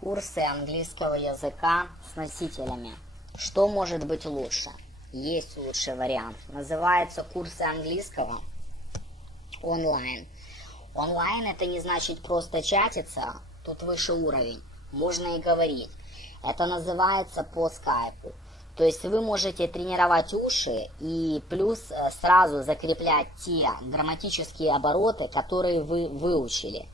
Курсы английского языка с носителями. Что может быть лучше? Есть лучший вариант. Называется курсы английского онлайн. Онлайн это не значит просто чатиться, тут выше уровень. Можно и говорить. Это называется по скайпу. То есть вы можете тренировать уши и плюс сразу закреплять те грамматические обороты, которые вы выучили.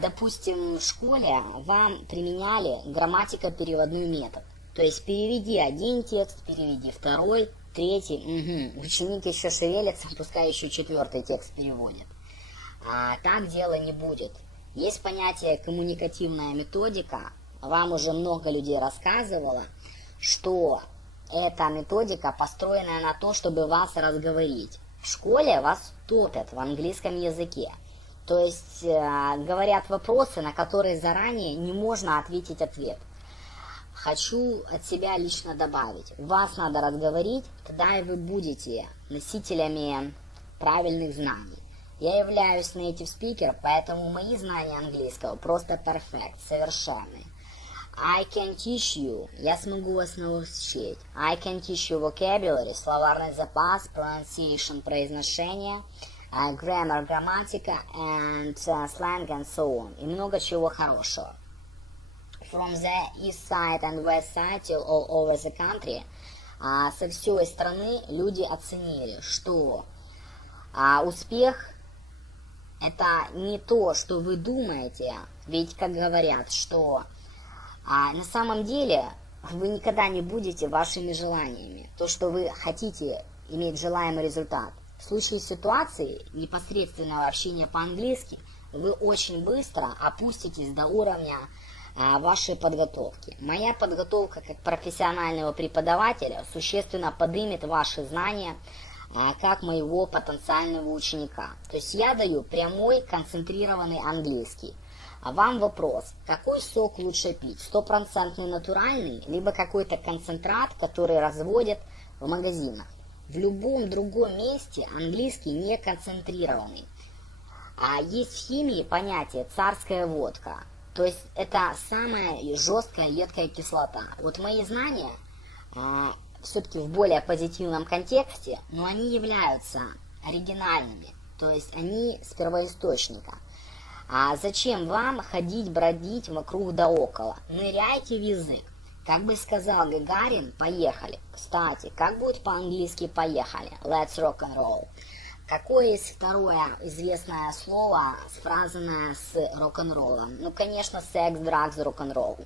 Допустим, в школе вам применяли грамматико-переводной метод. То есть переведи один текст, переведи второй, третий. Ученик еще шевелится, пускай еще четвертый текст переводит. Так дело не будет. Есть понятие коммуникативная методика. Вам уже много людей рассказывало, что эта методика построена на то, чтобы вас разговорить. В школе вас топят в английском языке. То есть говорят вопросы, на которые заранее не можно ответить ответ. Хочу от себя лично добавить. Вас надо разговорить, тогда и вы будете носителями правильных знаний. Я являюсь native speaker, поэтому мои знания английского просто perfect, совершенные. I can teach you. Я смогу вас научить. I can teach you vocabulary, словарный запас, pronunciation, произношение, grammar, грамматика, and slang and so on. И много чего хорошего. From the east side and west side till all over the country. Со всей страны люди оценили, что успех это не то, что вы думаете. Ведь, как говорят, что на самом деле вы никогда не будете вашими желаниями. То, что вы хотите иметь желаемый результат. В случае ситуации непосредственного общения по-английски вы очень быстро опуститесь до уровня вашей подготовки. Моя подготовка как профессионального преподавателя существенно поднимет ваши знания как моего потенциального ученика. То есть я даю прямой концентрированный английский. А вам вопрос, какой сок лучше пить? 100% натуральный, либо какой-то концентрат, который разводят в магазинах? В любом другом месте английский не концентрированный. Есть в химии понятие царская водка. То есть это самая жесткая едкая кислота. Вот мои знания все-таки в более позитивном контексте, но они являются оригинальными. То есть они с первоисточника. Зачем вам ходить, бродить вокруг да около? Ныряйте в язык. Как бы сказал Гагарин, поехали. Кстати, как будет по-английски поехали? Let's rock and roll. Какое есть второе известное слово, связанное с рок-н-роллом? Ну, конечно, секс, drugs, рок-н-ролл.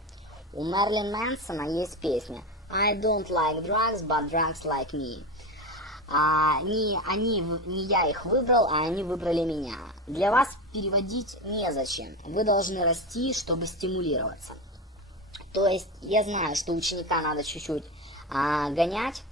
У Мерлин Мэнсона есть песня I don't like drugs, but drugs like me. Не я их выбрал, а они выбрали меня. Для вас переводить незачем. Вы должны расти, чтобы стимулироваться. То есть я знаю, что ученика надо чуть-чуть гонять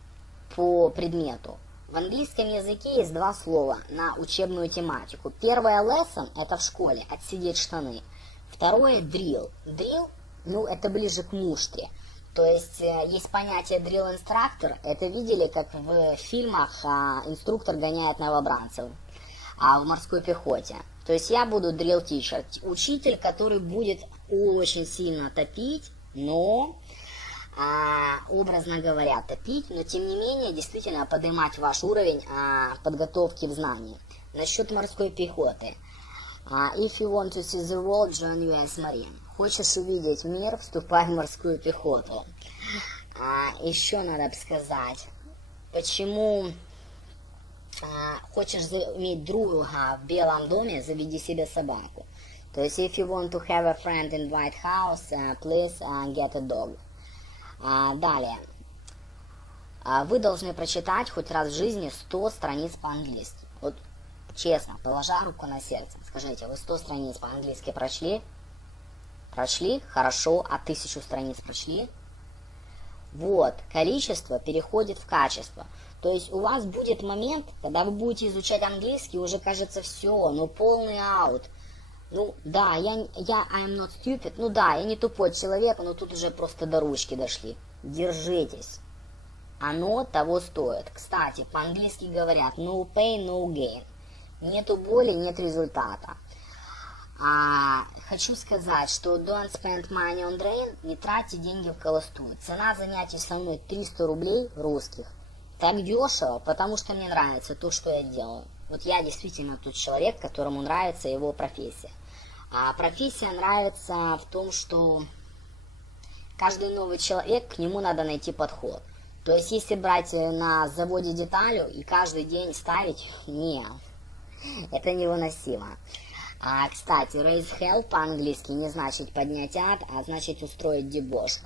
по предмету. В английском языке есть два слова на учебную тематику. Первое lesson это в школе, отсидеть штаны. Второе drill. Drill, это ближе к муштре. То есть есть понятие drill instructor. Это видели, как в фильмах инструктор гоняет новобранцев в морской пехоте. То есть я буду drill teacher, учитель, который будет очень сильно топить, но образно говоря, топить, но тем не менее действительно поднимать ваш уровень подготовки в знании. Насчет морской пехоты. If you want to see the world, join US Marine. Хочешь увидеть мир, вступай в морскую пехоту. Еще надо сказать, почему хочешь иметь друга в Белом доме, заведи себе собаку. То есть, if you want to have a friend in White House, please get a dog. Далее. Вы должны прочитать хоть раз в жизни 100 страниц по-английски. Вот честно, положа руку на сердце, скажите, вы 100 страниц по-английски прочли? Прочли? Хорошо. 1000 страниц прочли? Вот. Количество переходит в качество. То есть у вас будет момент, когда вы будете изучать английский, уже кажется все, полный аут. Да, I'm not stupid. Я не тупой человек, но тут уже просто до ручки дошли. Держитесь. Оно того стоит. Кстати, по-английски говорят no pain, no gain. Нету боли, нет результата. хочу сказать, что don't spend money on drain, не тратьте деньги в холостую. Цена занятий со мной 300 рублей русских. Так дешево, потому что мне нравится то, что я делаю. Вот я действительно тот человек, которому нравится его профессия. А профессия нравится в том, что каждый новый человек, к нему надо найти подход. То есть, если брать на заводе деталью и каждый день ставить, не, это невыносимо. Кстати, raise hell по-английски не значит поднять ад, а значит устроить дебош.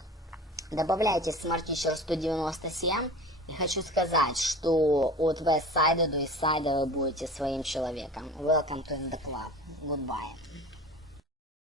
Добавляйте Smart Teacher 197. И хочу сказать, что от West Side до East Side вы будете своим человеком. Welcome to the club. Goodbye.